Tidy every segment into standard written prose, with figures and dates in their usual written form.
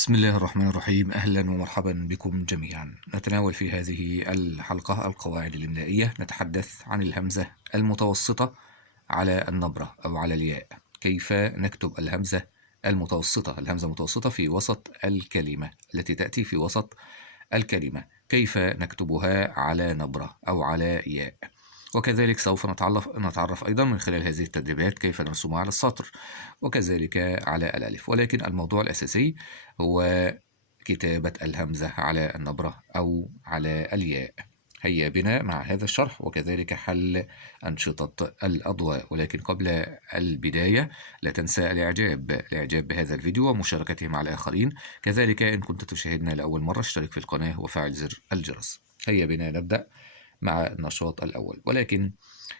بسم الله الرحمن الرحيم. أهلا ومرحبا بكم جميعا. نتناول في هذه الحلقة القواعد الإملائية. نتحدث عن الهمزة المتوسطة على النبرة أو على الياء. كيف نكتب الهمزة المتوسطة؟ الهمزة المتوسطة في وسط الكلمة التي تأتي في وسط الكلمة، كيف نكتبها على نبرة أو على ياء؟ وكذلك سوف نتعرف أيضا من خلال هذه التدريبات كيف نرسمها على السطر وكذلك على الألف، ولكن الموضوع الأساسي هو كتابة الهمزة على النبرة أو على الياء. هيا بنا مع هذا الشرح وكذلك حل أنشطة الأضواء، ولكن قبل البداية لا تنسى الإعجاب بهذا الفيديو ومشاركته مع الآخرين. كذلك إن كنت تشاهدنا لأول مرة اشترك في القناة وفعل زر الجرس. هيا بنا نبدأ مع النشاط الأول، ولكن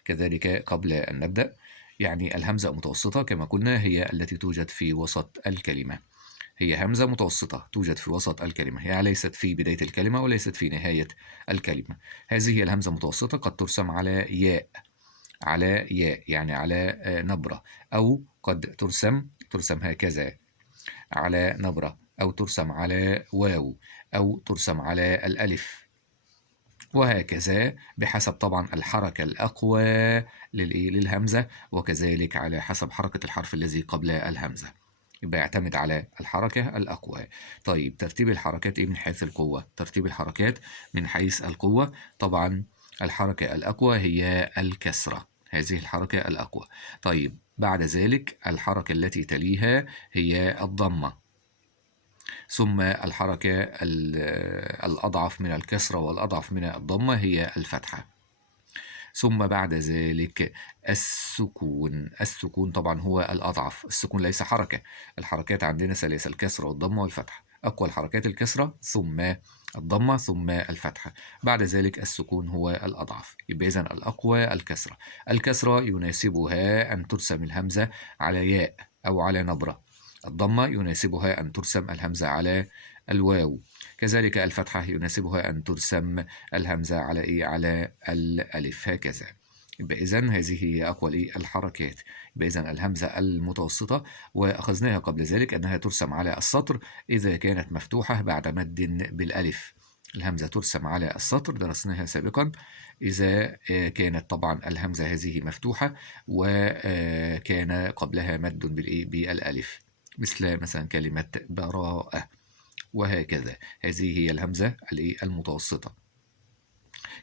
كذلك قبل أن نبدأ الهمزة المتوسطة كما قلنا هي التي توجد في وسط الكلمة. هي همزة متوسطة توجد في وسط الكلمة، يعني ليست في بداية الكلمة وليست في نهاية الكلمة. هذه هي الهمزة المتوسطة، قد ترسم على ياء، يعني على نبرة، أو قد ترسم هكذا على نبرة، أو ترسم على واو، أو ترسم على الألف، وهكذا بحسب طبعا الحركة الأقوى للهمزة، وكذلك على حسب حركة الحرف الذي قبل الهمزة. يبقى يعتمد على الحركة الأقوى. طيب ترتيب الحركات إيه من حيث القوة؟ ترتيب الحركات من حيث القوة طبعا الحركة الأقوى هي الكسرة، هذه الحركة الأقوى. طيب بعد ذلك الحركة التي تليها هي الضمة، ثم الحركة الأضعف من الكسرة والأضعف من الضمة هي الفتحة، ثم بعد ذلك السكون طبعا هو الأضعف. السكون ليس حركة، الحركات عندنا ثلاثة: الكسرة والضمة والفتحة. أقوى الحركات الكسرة ثم الضمة ثم الفتحة، بعد ذلك السكون هو الأضعف. يبقى إذن الأقوى الكسرة. الكسرة يناسبها أن ترسم الهمزة على ياء أو على نبرة. الضمة يناسبها أن ترسم الهمزة على الواو. كذلك الفتحة يناسبها أن ترسم الهمزة على إيه؟ على الألف، هكذا. يبقى إذن هذه هي أقوى الحركات. يبقى إذن الهمزة المتوسطة، وأخذناها قبل ذلك أنها ترسم على السطر إذا كانت مفتوحة بعد مد بالألف. الهمزة ترسم على السطر، درسناها سابقا، إذا كانت طبعا الهمزة هذه مفتوحة وكان قبلها مد بالألف، مثلا كلمة براءة، وهكذا. هذه هي الهمزة المتوسطة.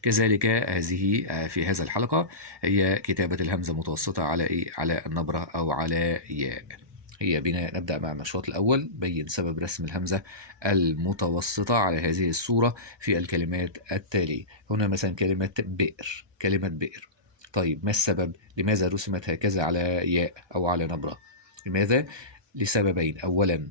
كذلك هذه في هذا الحلقة هي كتابة الهمزة المتوسطة على النبرة أو على ياء. هيا بنا نبدأ مع النشاط الأول. بين سبب رسم الهمزة المتوسطة على هذه الصورة في الكلمات التالية. هنا مثلا كلمة بئر. طيب ما السبب؟ لماذا رسمت هكذا على ياء أو على نبرة؟ لماذا؟ لسببين. أولا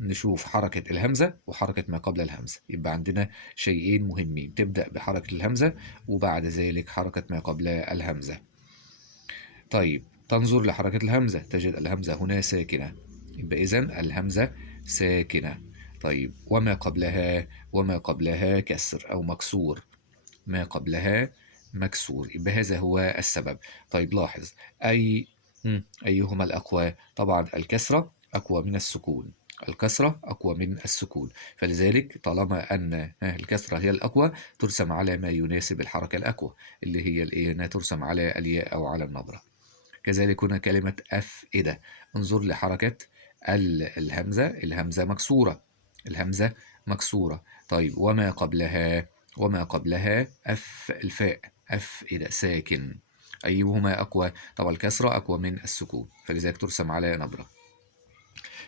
نشوف حركة الهمزة وحركة ما قبل الهمزة. يبقى عندنا شيئين مهمين: تبدأ بحركة الهمزة وبعد ذلك حركة ما قبل الهمزة. طيب تنظر لحركة الهمزة تجد الهمزة هنا ساكنة، يبقى إذن الهمزة ساكنة. طيب وما قبلها كسر أو مكسور، ما قبلها مكسور، يبقى هذا هو السبب. طيب لاحظ أيهما الأقوى؟ طبعا الكسرة أقوى من السكون، الكسرة أقوى من السكون، فلذلك طالما أن الكسرة هي الأقوى ترسم على ما يناسب الحركة الأقوى اللي هي الإيه؟ ترسم على الياء أو على النبرة. كذلك هنا كلمة أفئدة، انظر لحركة الهمزة مكسورة، الهمزة مكسورة. طيب وما قبلها الفاء، أفئدة ساكن، أيهما أقوى؟ طبعا الكسرة أقوى من السكون، فلذلك ترسم على نبرة.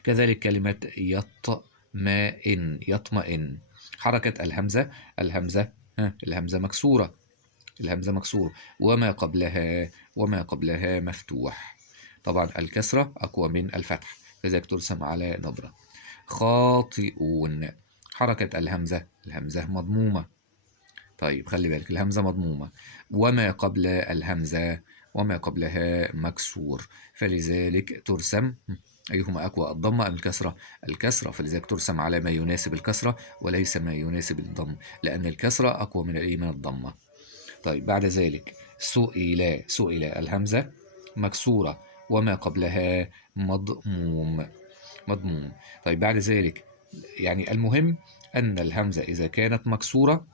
كذلك كلمة يطمئن، حركة الهمزة مكسورة، الهمزة مكسور، وما قبلها مفتوح. طبعا الكسرة أقوى من الفتح، لذلك ترسم على نبرة. خاطئون، حركة الهمزة مضمومة. طيب خلي بالك الهمزة مضمومة، وما قبلها مكسور، فلذلك ترسم أيهما أقوى؟ الضمة أم الكسرة؟ الكسرة، فلذلك ترسم على ما يناسب الكسرة وليس ما يناسب الضم، لأن الكسرة أقوى من الضمة. طيب بعد ذلك سئل الهمزة مكسورة وما قبلها مضموم. طيب بعد ذلك يعني المهم أن الهمزة إذا كانت مكسورة،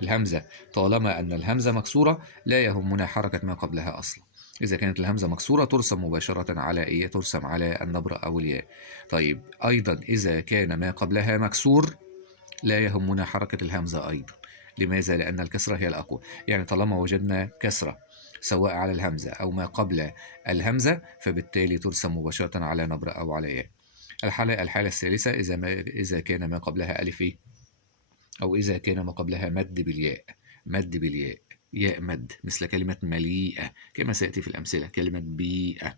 الهمزة طالما أن الهمزة مكسورة لا يهمنا حركة ما قبلها أصلا. إذا كانت الهمزة مكسورة ترسم مباشرة على إيه؟ ترسم على النبرة أو الياء. طيب أيضا إذا كان ما قبلها مكسور لا يهمنا حركة الهمزة أيضا. لماذا؟ لأن الكسرة هي الأقوى. يعني طالما وجدنا كسرة سواء على الهمزة أو ما قبل الهمزة فبالتالي ترسم مباشرة على نبرة أو على ياء. الحالة الثالثة إذا كان ما قبلها ألف إيه؟ أو إذا كان ما قبلها مد بالياء. مد بالياء، ياء مد، مثل كلمة مليئة كما سيأتي في الأمثلة، كلمة بيئة،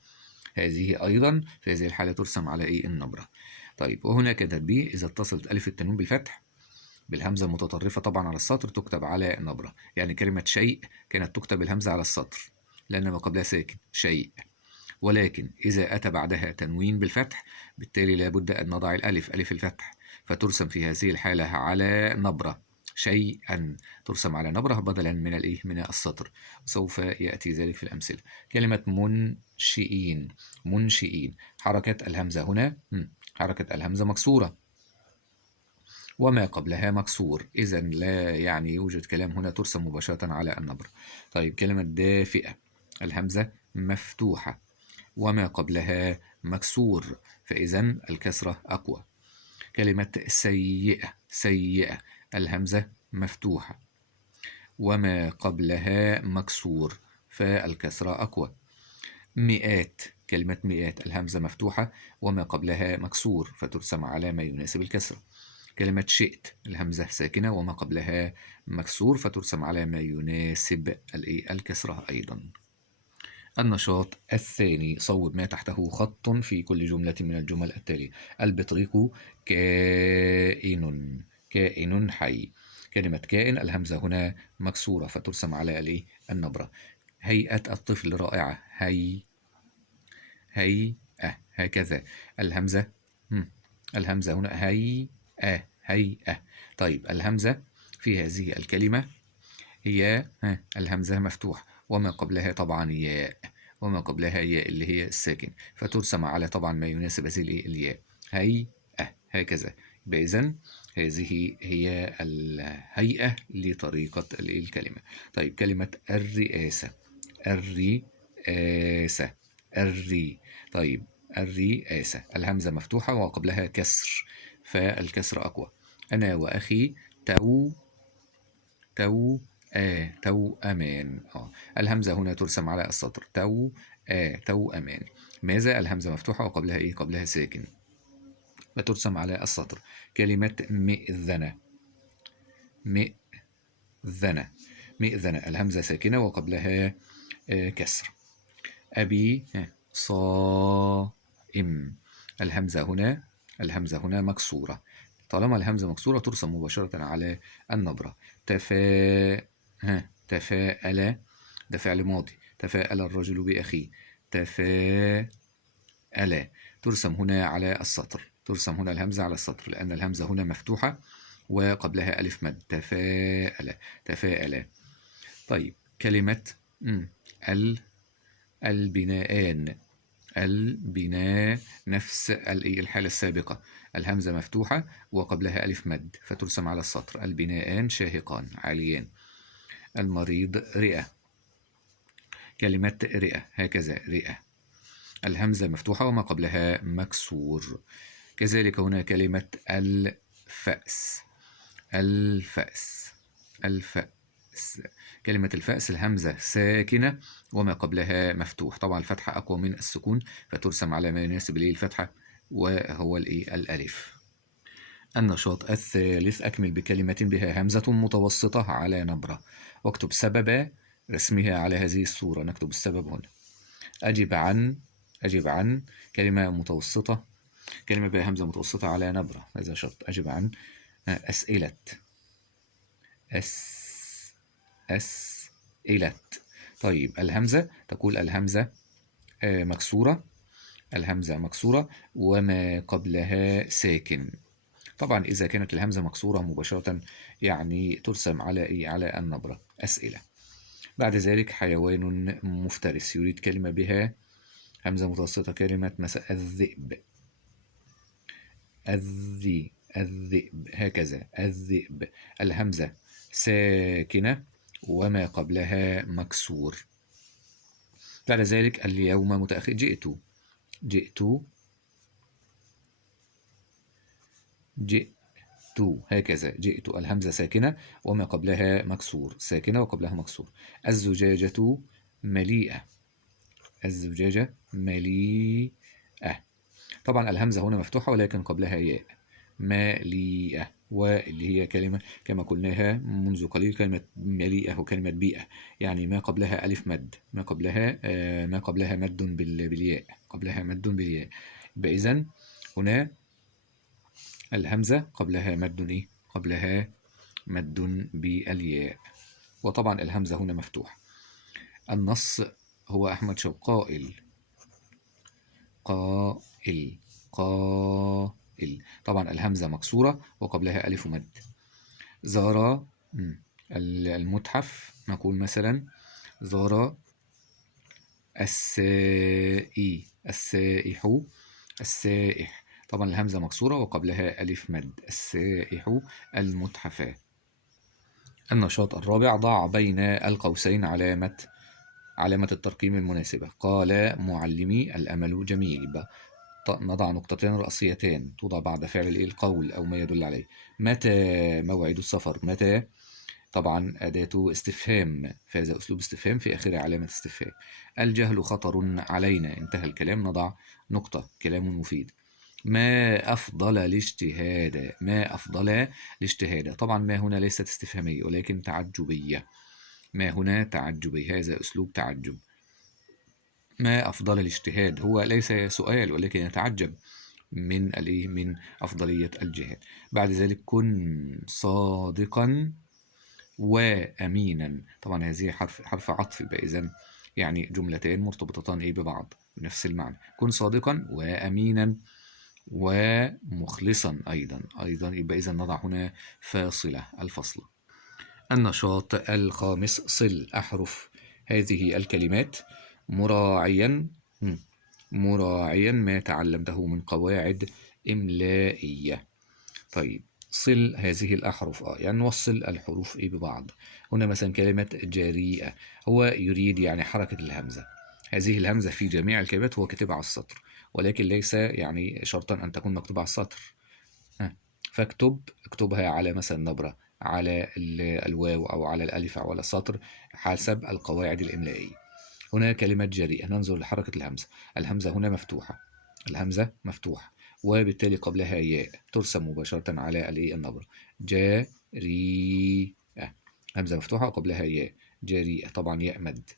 هذه أيضا في هذه الحالة ترسم على إيه؟ النبرة. طيب وهناك تنبيه: إذا اتصلت ألف التنوين بالفتح بالهمزة المتطرفة طبعا على السطر تكتب على النبرة. يعني كلمة شيء كانت تكتب الهمزة على السطر لأن ما قبلها ساكن شيء، ولكن إذا أتى بعدها تنوين بالفتح بالتالي لابد أن نضع الألف، ألف الفتح، فترسم في هذه الحالة على نبرة. شيئا ترسم على نبرة بدلا من الإيه؟ من السطر. سوف يأتي ذلك في الأمثلة. كلمة منشئين، منشئين، حركة الهمزة هنا حركة الهمزة مكسورة وما قبلها مكسور، إذا لا يعني يوجد كلام هنا ترسم مباشرة على النبرة. طيب كلمة دافئة، الهمزة مفتوحة وما قبلها مكسور، فإذا الكسرة أقوى. كلمة سيئة، سيئة، الهمزة مفتوحة وما قبلها مكسور فالكسرة أقوى. مئات، كلمة مئات، الهمزة مفتوحة وما قبلها مكسور فترسم على ما يناسب الكسرة. كلمة شئت، الهمزة ساكنة وما قبلها مكسور فترسم على ما يناسب الكسرة أيضا. النشاط الثاني: صوب ما تحته خط في كل جملة من الجمل التالية. البطريق كائن، كائن حي. كلمة كائن الهمزة هنا مكسورة فترسم على النبرة. هيئة الطفل رائعة، هي هكذا الهمزة الهمزة هنا هيئة. طيب الهمزة في هذه الكلمة هي الهمزة مفتوح وما قبلها طبعا ياء، وما قبلها ياء اللي هي الساكن فترسم على طبعا ما يناسب هذه الياء. هكذا. يبقى إذن هذه هي الهيئة لطريقة الكلمة. طيب كلمة الرئاسة، الرئاسة، طيب الرئاسة الهمزة مفتوحة وقبلها كسر فالكسر أقوى. أنا وأخي توأمان. الهمزة هنا ترسم على السطر توأمان. ماذا؟ الهمزة مفتوحة وقبلها إيه؟ قبلها ساكن فترسم على السطر. كلمة مئذنة، مئذنة، مئذنة، الهمزة ساكنة وقبلها كسر. أبي صائم، الهمزة هنا مكسورة. طالما الهمزة مكسورة ترسم مباشرة على النبرة. تفاءل، ده فعل ماضي، تفاءل الرجل بأخيه، تفاءل، ترسم هنا على السطر، ترسم هنا الهمزة على السطر لأن الهمزة هنا مفتوحة وقبلها ألف مد. تفاءل. طيب كلمة البناءان، البناء نفس الحالة السابقة، الهمزة مفتوحة وقبلها ألف مد فترسم على السطر. البناءان شاهقان عاليان. المريض رئة، كلمة رئة هكذا رئة، الهمزة مفتوحة وما قبلها مكسور. كذلك هنا كلمة الفأس، الفأس، كلمة الفأس الهمزة ساكنة وما قبلها مفتوح، طبعا الفتحة أقوى من السكون فترسم على ما يناسب الفتحة وهو الألف. النشاط الثالث: أكمل بكلمة بها همزة متوسطة على نبرة واكتب سبب رسمها على هذه الصورة. نكتب السبب هنا. أجب عن كلمة متوسطة، كلمة بها همزة متوسطة على نبرة، هذا شرط. أجب عن أسئلة، أسئلة. طيب الهمزة تقول الهمزة مكسورة، الهمزة مكسورة وما قبلها ساكن. طبعا إذا كانت الهمزة مكسورة مباشرة يعني ترسم على على النبرة. أسئلة. بعد ذلك حيوان مفترس، يريد كلمة بها همزة متوسطة، كلمة مثلا الذئب، الذئب هكذا الذئب. الهمزة ساكنة وما قبلها مكسور. بعد ذلك اليوم متأخر. جئت هكذا جئت. الهمزة ساكنة وما قبلها مكسور، ساكنة وقبلها مكسور. الزجاجة مليئة. الزجاجة مليئة. طبعا الهمزة هنا مفتوحة ولكن قبلها ياء. مليئة، واللي هي كلمة كما قلناها منذ قليل كلمة مليئة وكلمة بيئة، يعني ما قبلها ألف مد، ما قبلها مد بالياء، قبلها مد بالياء. يبقى إذن هنا الهمزة قبلها مد إيه؟ قبلها مد بالياء، وطبعا الهمزة هنا مفتوح. النص هو أحمد شوقي قائل. طبعا الهمزة مكسورة وقبلها ألف مد. زار المتحف، نقول مثلا زار السائح. طبعا الهمزة مكسورة وقبلها ألف مد. السائح المتحف. النشاط الرابع: ضع بين القوسين علامة الترقيم المناسبة. قال معلمي الأمل جميل. يبقى نضع نقطتين رأسيتان توضع بعد فعل القول أو ما يدل عليه. متى موعد السفر؟ متى طبعا أداة استفهام، فهذا أسلوب استفهام في آخره علامة استفهام. الجهل خطر علينا. انتهى الكلام، نضع نقطة. كلام مفيد. ما أفضل الاجتهاد. ما أفضل الاجتهاد. طبعا ما هنا ليست استفهامية ولكن تعجبية. ما هنا تعجبي، هذا أسلوب تعجب. ما أفضل الاجتهاد، هو ليس سؤال ولكن يتعجب من أفضلية الجهاد. بعد ذلك كن صادقا وأمينا. طبعا هذه حرف عطف، يبقى إذن يعني جملتين مرتبطتان ببعض بنفس المعنى. كن صادقا وأمينا ومخلصا أيضا يبقى إذن نضع هنا فاصلة، الفصل. النشاط الخامس: صل أحرف هذه الكلمات مراعيا ما تعلمته من قواعد إملائية. طيب صل هذه الأحرف يعني نوصل الحروف ببعض. هنا مثلا كلمة جريئة، هو يريد يعني حركة الهمزة. هذه الهمزة في جميع الكلمات هو كاتبها على السطر، ولكن ليس يعني شرطا أن تكون مكتوبة على السطر. اكتبها على مثلا نبرة، على الواو أو على الألف أو على السطر حسب القواعد الإملائية. هنا كلمة جريئة، ننظر لحركة الهمزة. الهمزة هنا مفتوحة، الهمزة مفتوحة وبالتالي قبلها ياء ترسم مباشرة على النبرة. جريئة، همزة مفتوحة وقبلها ياء. جريئة طبعا ياء مد.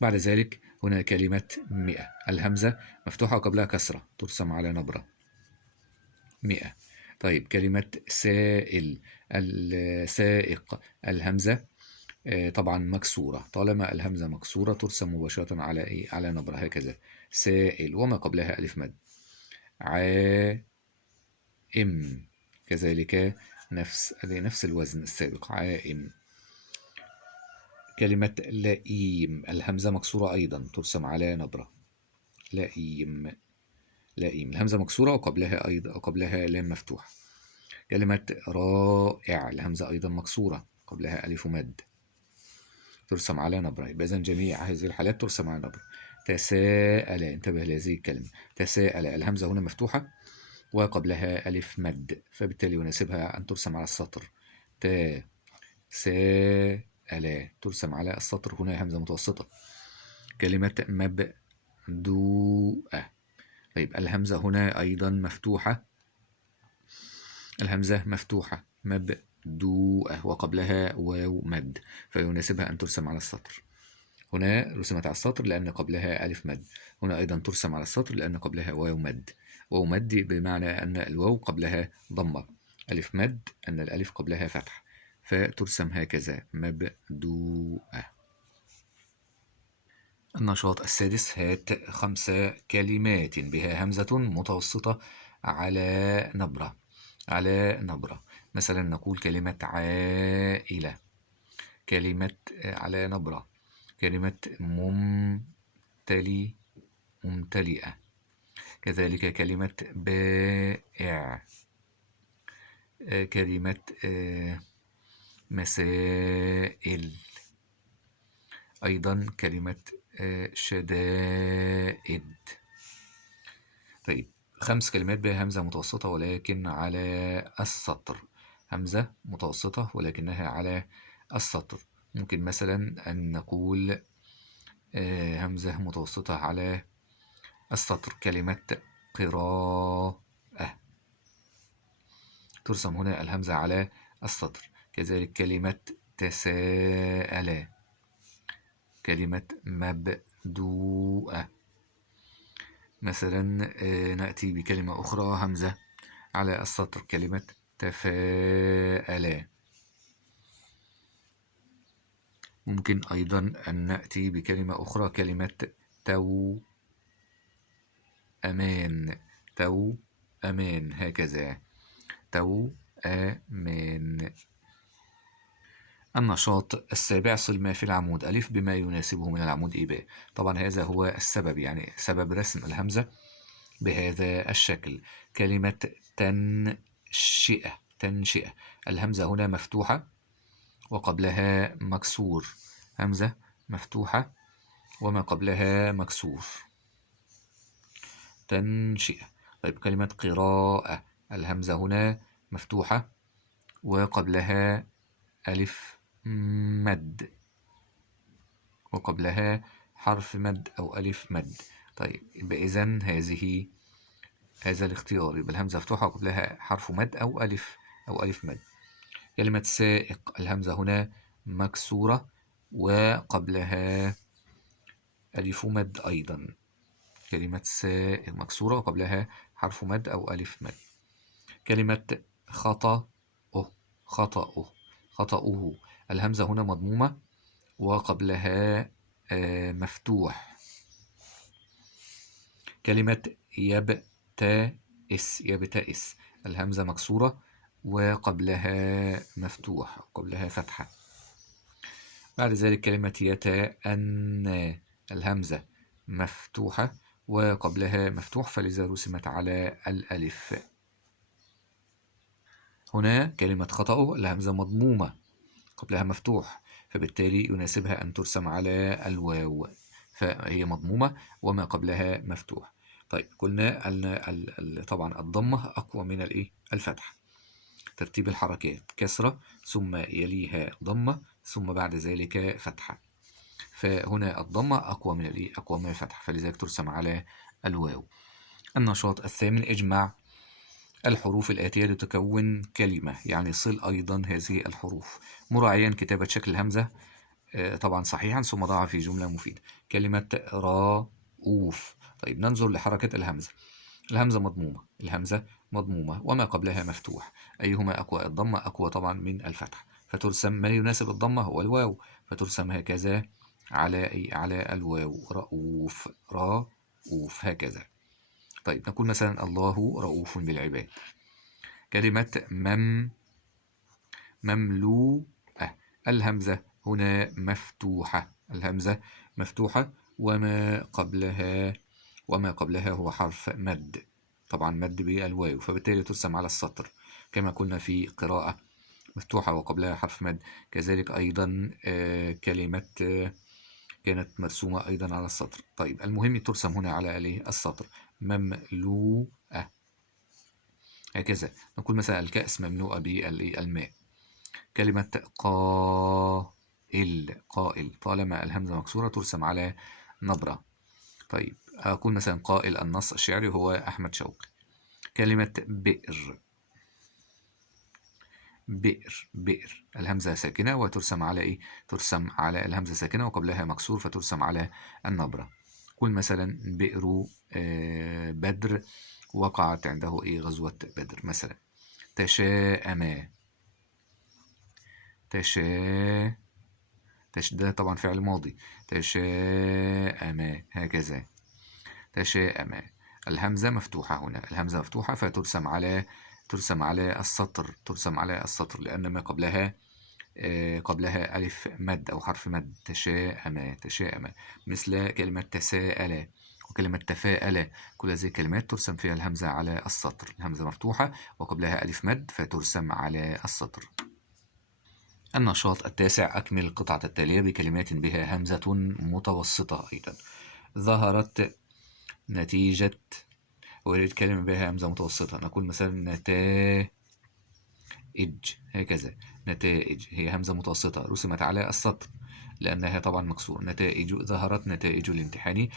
بعد ذلك هنا كلمة 100، الهمزة مفتوحة وقبلها كسرة ترسم على نبرة 100. طيب كلمة سائل، السائق، الهمزة طبعا مكسورة، طالما الهمزة مكسورة ترسم مباشرة على على نبرة هكذا سائل وما قبلها ألف مد. عائم كذلك نفس الوزن السابق عائم. كلمة لئيم، الهمزة مكسورة أيضا ترسم على نبرة لئيم. الهمزة مكسورة وقبلها لام مفتوح. كلمة رائع، الهمزة أيضا مكسورة قبلها ألف مد ترسم على نبرة. يبقى إذن جميع هذه الحالات ترسم على نبرة. تساءل، انتبه لهذه الكلمة. تساءل الهمزة هنا مفتوحة وقبلها ألف مد، فبالتالي يناسبها أن ترسم على السطر. تساءل ترسم على السطر، هنا همزة متوسطة. كلمة مبدوءة، طيب الهمزة هنا أيضا مفتوحة، الهمزة مفتوحة مبدوءة وقبلها واو مد، فيناسبها أن ترسم على السطر. هنا رسمت على السطر لأن قبلها ألف مد، هنا أيضا ترسم على السطر لأن قبلها واو مد. واو مد بمعنى أن الواو قبلها ضمة، ألف مد أن الألف قبلها فتح، فترسم هكذا مبدوءة. النشاط السادس: هات 5 كلمات بها همزة متوسطة على نبرة. مثلا نقول كلمة عائلة، كلمة على نبرة، كلمة ممتلئة، كذلك كلمة بائع، كلمة مسائل، أيضا كلمة شدائد. طيب 5 كلمات بها همزة متوسطة ولكن على السطر، همزة متوسطة ولكنها على السطر. ممكن مثلا أن نقول همزة متوسطة على السطر، كلمة قراءة، ترسم هنا الهمزة على السطر. كذلك كلمة تساءل، كلمة مبدوءة. مثلا نأتي بكلمة أخرى همزة على السطر، كلمة تفاءل. ممكن أيضا أن نأتي بكلمة أخرى، كلمة تو أمان، تو أمان، هكذا تو أمان. النشاط السابع: صل ما في العمود ألف بما يناسبه من العمود باء. طبعا هذا هو السبب، يعني سبب رسم الهمزة بهذا الشكل. كلمة تنشئة، تنشئة، الهمزة هنا مفتوحة وقبلها مكسور، همزة مفتوحة وما قبلها مكسور، تنشئة. طيب كلمة قراءة، الهمزة هنا مفتوحة وقبلها ألف مد وقبلها حرف مد أو ألف مد. طيب يبقى إذن هذا الاختيار، يبقى الهمزة مفتوحة وقبلها حرف مد أو ألف مد. كلمة سائق، الهمزة هنا مكسورة وقبلها ألف مد أيضا، كلمة سائق مكسورة وقبلها حرف مد أو ألف مد. كلمة خطأ، خطأه، خطأه، الهمزة هنا مضمومة وقبلها مفتوح. كلمة يبتئس، يبتئس، الهمزة مكسورة وقبلها مفتوح، قبلها فتحة. بعد ذلك كلمة يتأنى، الهمزة مفتوحة وقبلها مفتوح فلذا رسمت على الألف. هنا كلمة خطأه الهمزة مضمومة قبلها مفتوح، فبالتالي يناسبها أن ترسم على الواو، فهي مضمومة وما قبلها مفتوح. طيب قلنا أن طبعا الضمة أقوى من الفتح. ترتيب الحركات: كسرة ثم يليها ضمة ثم بعد ذلك فتحة، فهنا الضمة أقوى من أقوى من الفتح، فلذلك ترسم على الواو. النشاط الثامن: اجمع الحروف الآتية لتكون كلمة، يعني صل أيضا هذه الحروف مراعيا كتابة شكل الهمزة طبعا صحيحا ثم ضعها في جملة مفيدة. كلمة رؤوف. طيب ننظر لحركة الهمزة، الهمزة مضمومة، الهمزة مضمومة وما قبلها مفتوح، أيهما أقوى؟ الضمة أقوى طبعا من الفتح، فترسم ما يناسب الضمة هو الواو، فترسم هكذا على الواو، رؤوف، رؤوف، هكذا. طيب نقول مثلا الله رؤوف بالعباد. كلمة مملوءة، الهمزة هنا مفتوحة، الهمزة مفتوحة وما قبلها هو حرف مد، طبعا مد بالواو، فبالتالي ترسم على السطر كما قلنا في قراءة مفتوحة وقبلها حرف مد. كذلك أيضا كلمة كانت مرسومة أيضا على السطر. طيب المهم ترسم هنا على السطر مملوءة، هكذا. نقول مثلا الكأس مملوءة بالماء. كلمة قائل، قائل، طالما الهمزة مكسورة ترسم على نبرة. طيب أقول مثلا قائل النص الشعري هو أحمد شوقي. كلمة بئر، بئر، بئر، الهمزة ساكنة وترسم على ترسم على الهمزة ساكنة وقبلها مكسور فترسم على النبرة. قل مثلا بئر بدر وقعت عنده غزوة بدر مثلا. تشاءم، ده طبعا فعل ماضي، تشاءم، هكذا، تشاءم. الهمزة مفتوحة هنا، الهمزة مفتوحة فترسم على السطر، ترسم على السطر لأن ما قبلها ألف مد أو حرف مد. تشاءم، تشاءم. مثل كلمة تساءل كلمة تفاءل، كل هذه الكلمات ترسم فيها الهمزة على السطر، الهمزة مفتوحة وقبلها ألف مد فترسم على السطر. النشاط التاسع: أكمل القطعة التالية بكلمات بها همزة متوسطة أيضا. ظهرت نتيجة، ويريد كلمة بها همزة متوسطة، نقول مثلا نتائج، هكذا. نتائج هي همزة متوسطة رسمت على السطر لأنها طبعا مكسورة. نتائج، ظهرت نتائج الامتحان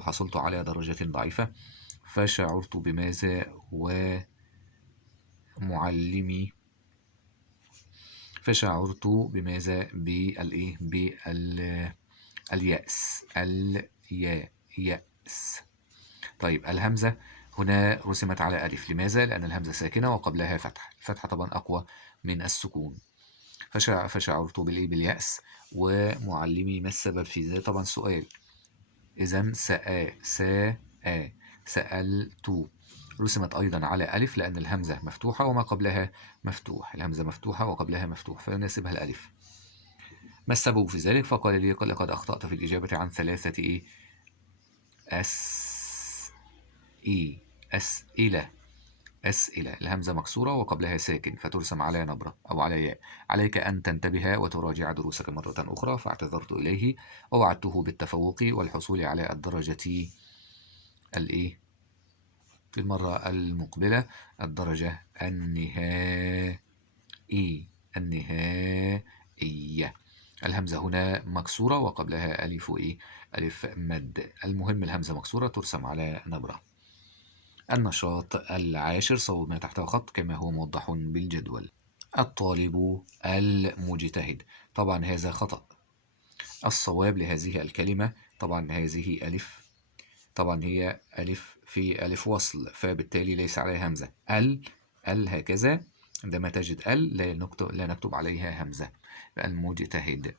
حصلت على درجة ضعيفة. فشعرت بماذا ومعلمي، فشعرت بماذا باليأس، يأس. طيب الهمزة هنا رسمت على ألف، لماذا؟ لأن الهمزة ساكنة وقبلها فتح، الفتحة طبعا أقوى من السكون. فشعرت باليأس. ومعلمي ما السبب في ذلك؟ طبعا سؤال، إذن سألت رسمت أيضا على ألف لأن الهمزة مفتوحة وما قبلها مفتوح، الهمزة مفتوحة وقبلها مفتوح فيناسبها الألف. ما السبب في ذلك؟ فقال لي لقد أخطأت في الإجابة عن ثلاثة أسئلة. الهمزة مكسورة وقبلها ساكن فترسم على نبرة أو على ياء. عليك أن تنتبه وتراجع دروسك مرة أخرى. فاعتذرت إليه ووعدته بالتفوق والحصول على الدرجة في المرة المقبلة الدرجة النهائية. الهمزة هنا مكسورة وقبلها ألف مد. المهم الهمزة مكسورة ترسم على نبرة. النشاط العاشر: صوب ما تحته خط كما هو موضح بالجدول. الطالب المجتهد، طبعا هذا خطأ. الصواب لهذه الكلمة طبعا هذه ألف، طبعا هي ألف في ألف وصل فبالتالي ليس عليها همزة. هكذا عندما تجد لا نكتب عليها همزة. المجتهد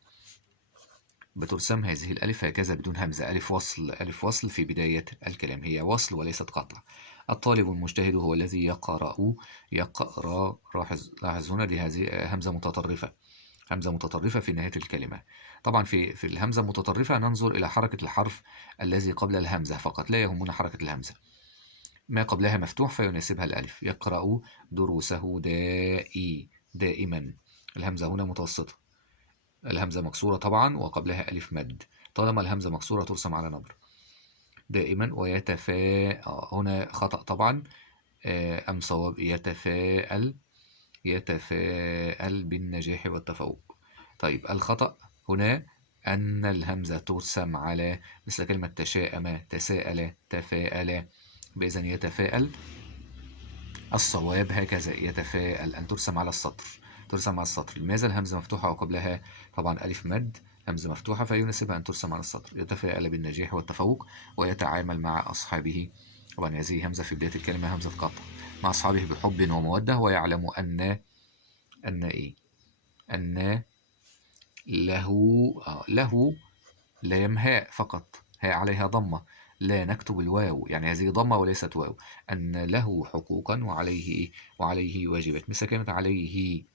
بترسم هذه الألف هكذا بدون همزة، ألف وصل في بداية الكلام، هي وصل وليست قطع. الطالب المجتهد هو الذي يقرأ. لاحظ هنا لهذه همزة متطرفة في نهاية الكلمة. طبعا في الهمزة المتطرفة ننظر إلى حركة الحرف الذي قبل الهمزة فقط، لا يهمنا حركة الهمزة. ما قبلها مفتوح فيناسبها الألف. يقرأ دروسه دائما، الهمزة هنا متوسطة، الهمزة مكسورة طبعا وقبلها ألف مد. طالما الهمزة مكسورة ترسم على نبر دائما. هنا خطأ طبعا. أم صواب؟ يتفاءل بالنجاح والتفوق. طيب الخطأ هنا أن الهمزة ترسم على مثل كلمة تشاءم، تساءل، تفاءل. بإذن يتفاءل الصواب هكذا، يتفاءل أن ترسم على السطر. لماذا؟ الهمزة مفتوحة وقبلها طبعا ألف مد، همزة مفتوحة فيناسبها أن ترسم على السطر. يتفاءل بالنجاح والتفوق ويتعامل مع أصحابه. طبعا هذه همزة في بداية الكلمة همزة قطع. مع أصحابه بحب ومودة ويعلم أن له لام هاء فقط، هاء عليها ضمة، لا نكتب الواو، يعني هذه ضمة وليست واو. أن له حقوقا وعليه واجبات، مثل كلمة عليه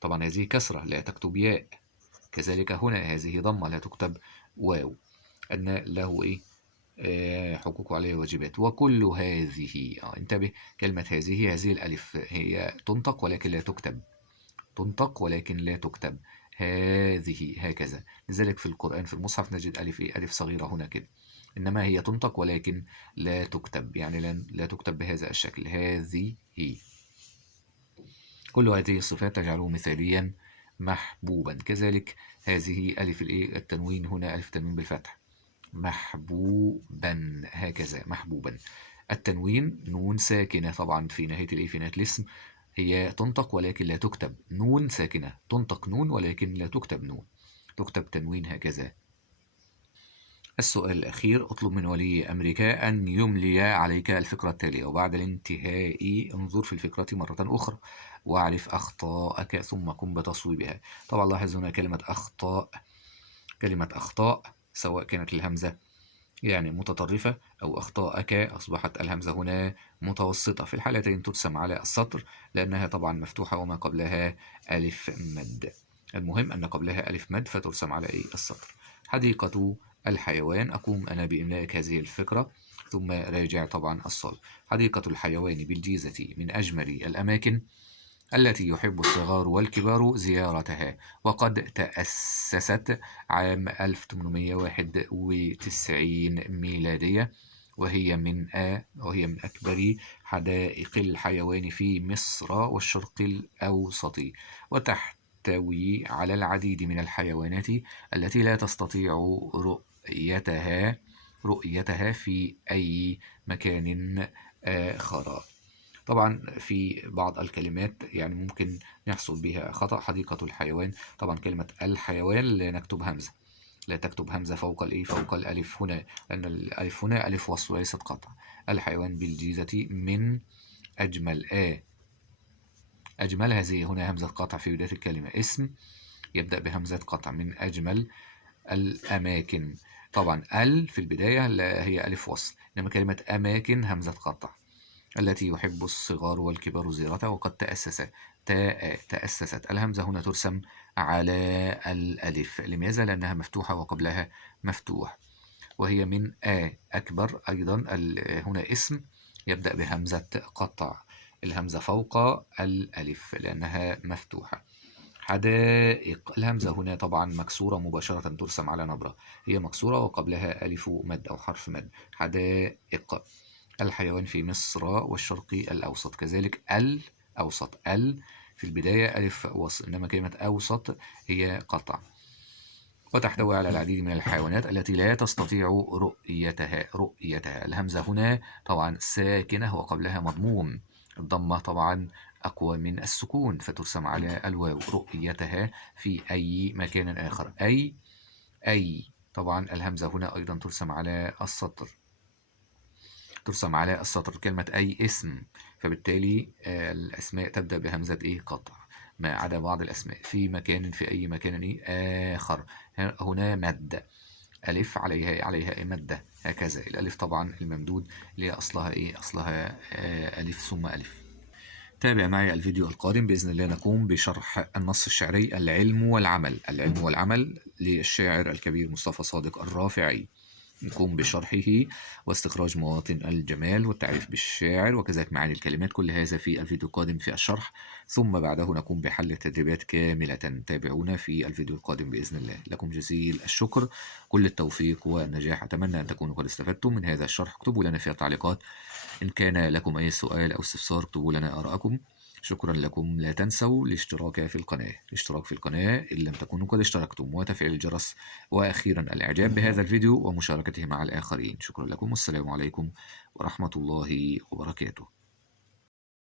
طبعا هذه كسرة لا تكتب ياء، كذلك هنا هذه ضمة لا تكتب واو. أن له حقوق وعليه واجبات. وكل هذه انتبه، كلمة هذه الألف هي تنطق ولكن لا تكتب، هذه هكذا. لذلك في القرآن في المصحف نجد ألف صغيرة هنا كده، إنما هي تنطق ولكن لا تكتب، يعني لا تكتب بهذا الشكل، هذه. كل هذه الصفات تجعله مثاليا محبوبا. كذلك هذه ألف التنوين، هنا ألف تنوين بالفتح، محبوبا هكذا، محبوبا. التنوين نون ساكنة طبعا في نهاية الاسم، هي تنطق ولكن لا تكتب، نون ساكنة تنطق نون ولكن لا تكتب نون، تكتب تنوين هكذا. السؤال الأخير: اطلب من ولي أمرك أن يملي عليك الفكرة التالية، وبعد الانتهاء انظر في الفكرة مرة أخرى واعرف أخطاءك ثم قم بتصويبها. طبعا لاحظ هنا كلمة أخطاء سواء كانت الهمزة يعني متطرفة أو أخطاءك، أصبحت الهمزة هنا متوسطة، في الحالتين ترسم على السطر لأنها طبعا مفتوحة وما قبلها ألف مد. المهم أن قبلها ألف مد فترسم على السطر. حديقة الحيوان. أقوم أنا بإملائك هذه الفكرة ثم راجع طبعا الصاد. حديقة الحيوان بالجيزة من أجمل الأماكن التي يحب الصغار والكبار زيارتها، وقد تأسست عام 1891 ميلادية، وهي من أكبر حدائق الحيوان في مصر والشرق الأوسط، وتحتوي على العديد من الحيوانات التي لا تستطيع رؤيتها في أي مكان آخر. طبعا في بعض الكلمات يعني ممكن يحصل بها خطأ. حديقة الحيوان، طبعا كلمة الحيوان لا نكتب همزة، لا تكتب همزة فوق الألف هنا، لأن الألف هنا ألف وصل وليست قطع. الحيوان بالجيزة من أجمل أجمل هذه هنا همزة قطع في بداية الكلمة. اسم يبدأ بهمزة قطع. من أجمل الأماكن، طبعا في البداية لا هي ألف وصل، إنما كلمة أماكن همزة قطع. التي يحب الصغار والكبار زيارتها، وقد تأسست. الهمزة هنا ترسم على الألف. لماذا؟ لأنها مفتوحة وقبلها مفتوح. وهي من أكبر أيضا. هنا اسم يبدأ بهمزة قطع، الهمزة فوق الألف لأنها مفتوحة. حدائق، الهمزة هنا طبعا مكسورة مباشرة، ترسم على نبرة، هي مكسورة وقبلها ألف مد أو حرف مد. حدائق الحيوان في مصر والشرق الأوسط. كذلك الأوسط، في البداية ألف وصل، إنما كلمة أوسط هي قطع. وتحتوي على العديد من الحيوانات التي لا تستطيع رؤيتها. الهمزة هنا طبعا ساكنة وقبلها مضموم، الضمة طبعا أقوى من السكون فترسم على الواو. رؤيتها في أي مكان آخر. أي طبعا الهمزة هنا أيضا ترسم على السطر. كلمة أي اسم، فبالتالي الأسماء تبدأ بهمزة قطع، ما عدا بعض الأسماء. في أي مكان آخر. هنا مد، ألف عليها مدة، هكذا. الألف طبعا الممدود اللي أصلها ألف ثم ألف. تابع معي الفيديو القادم بإذن الله، نقوم بشرح النص الشعري العلم والعمل للشاعر الكبير مصطفى صادق الرافعي. نقوم بشرحه واستخراج مواطن الجمال والتعريف بالشاعر وكذلك معاني الكلمات. كل هذا في الفيديو القادم في الشرح، ثم بعده نقوم بحل التدريبات كاملة. تابعونا في الفيديو القادم بإذن الله. لكم جزيل الشكر، كل التوفيق والنجاح. أتمنى أن تكونوا قد استفدتم من هذا الشرح. اكتبوا لنا في التعليقات إن كان لكم أي سؤال أو استفسار، اكتبوا لنا آراءكم. شكرا لكم. لا تنسوا الاشتراك في القناة إن لم تكونوا قد اشتركتم، وتفعيل الجرس، وأخيرا الإعجاب بهذا الفيديو ومشاركته مع الآخرين. شكرا لكم، والسلام عليكم ورحمة الله وبركاته.